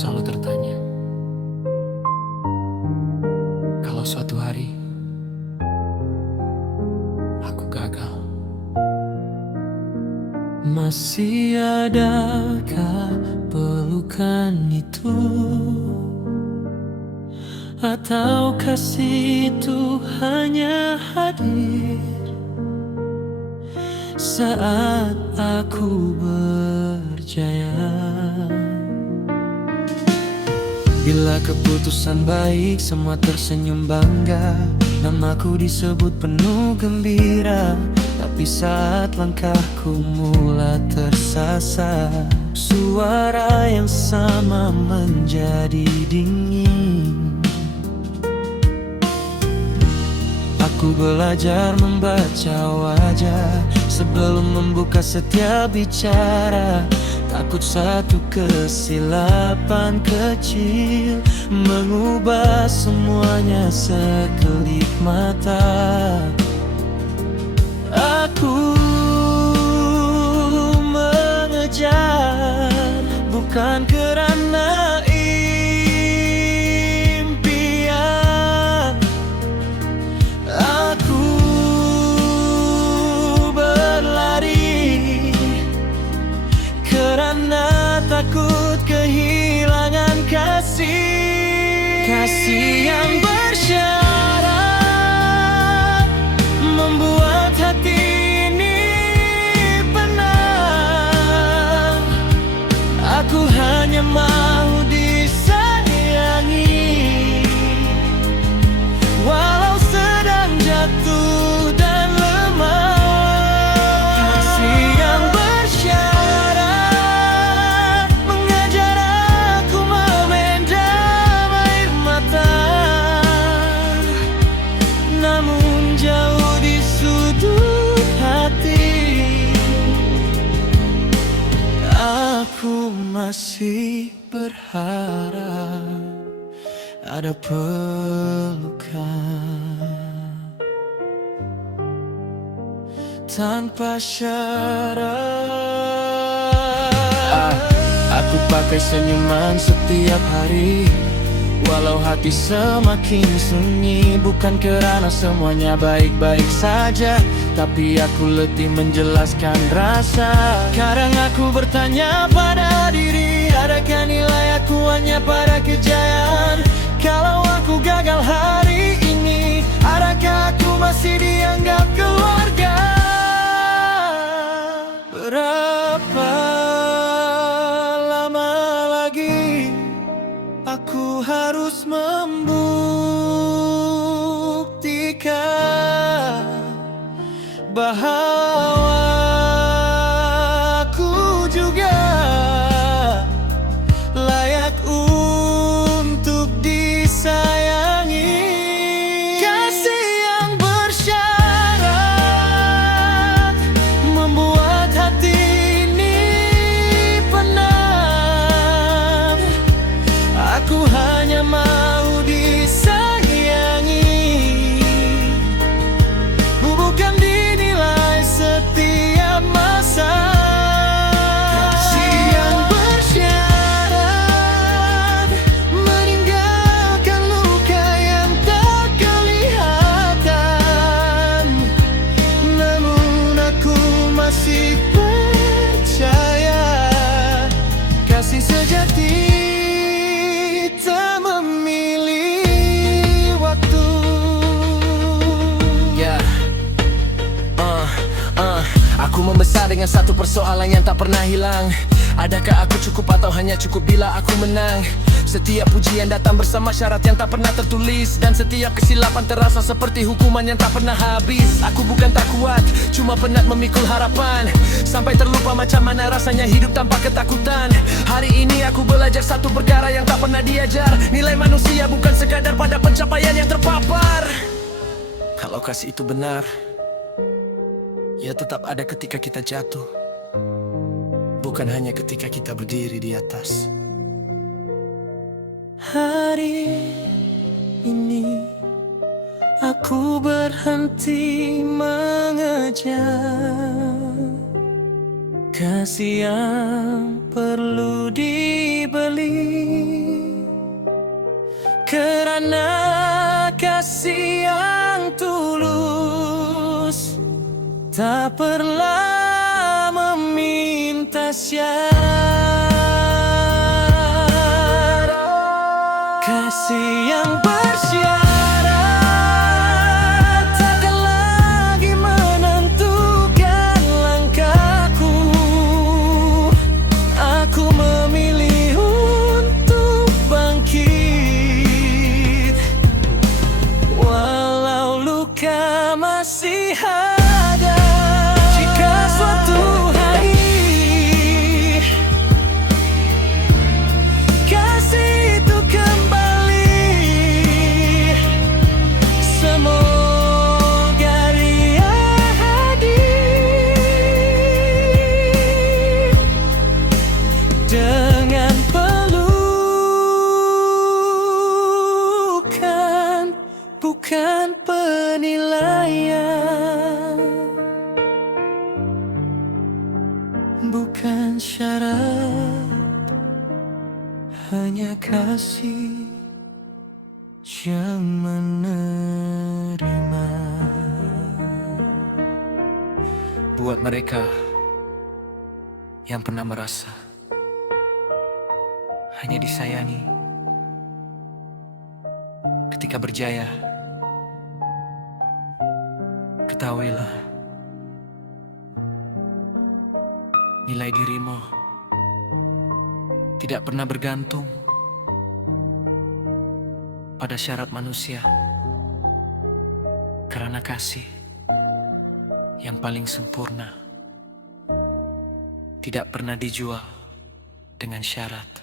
selalu tertanya, kalau suatu hari aku gagal, masih adakah pelukan itu? Atau kasih itu hanya hadir saat aku berjaya? Bila keputusan baik, semua tersenyum bangga, namaku disebut penuh gembira. Tapi saat langkahku mulai tersasar, suara yang sama menjadi dingin. Aku belajar membaca wajah sebelum membuka setiap bicara. Takut satu kesilapan kecil mengubah semuanya sekelip mata. Aku mengejar bukan karena impian. Aku berlari karena takut kehilangan kasih. Kasih yang bersyarat membuat hati ini penang. Aku hanya mau disayangi, walau sedang jatuh dan lemah. Kasih yang bersyarat mengajar aku memendam air mata, namun jauh di sudut hati aku masih berharap ada pelukan tanpa syarat. Aku pakai senyuman setiap hari, walau hati semakin sunyi. Bukan karena semuanya baik-baik saja, tapi aku letih menjelaskan rasa. Kadang aku bertanya pada diri, adakah nilai aku hanya pada kejayaan? Kalau aku gagal hari ini, adakah aku masih dianggap keluarga? Berapa lama lagi aku harus membuktikan bahwa aku juga layak untuk disayangi. Kasih yang bersyarat membuat hati ini penang. Aku hanya mau disayangi, bukan dinilai setiap masa. Kasih yang bersyarat meninggalkan luka yang tak kelihatan, namun aku masih percaya kasih sejati tak memilih waktu. Aku membesar dengan satu persoalan yang tak pernah hilang. Adakah aku cukup atau hanya cukup bila aku menang? Setiap pujian datang bersama syarat yang tak pernah tertulis, dan setiap kesilapan terasa seperti hukuman yang tak pernah habis. Aku bukan tak kuat, cuma penat memikul harapan, sampai terlupa macam mana rasanya hidup tanpa ketakutan. Hari ini aku belajar satu perkara yang tak pernah diajar. Nilai manusia bukan sekadar pada pencapaian yang terpapar. Kalau kasih itu benar, ia tetap ada ketika kita jatuh, bukan hanya ketika kita berdiri di atas. Hari ini aku berhenti mengejar kasih yang perlu dibeli. Karena kasih yang tulus tak pernah meminta syarat. Kasih yang bersyarat takkan lagi menentukan langkahku. Aku memilih untuk bangkit walau luka masih ada. Jika suatu hari kasih itu kembali, semoga Dia hadir dengan pelukan, bukan penilaian, bukan syarat, hanya kasih yang menerima. Buat mereka yang pernah merasa hanya disayangi ketika berjaya, ketahuilah nilai dirimu tidak pernah bergantung pada syarat manusia, karena kasih yang paling sempurna tidak pernah dijual dengan syarat.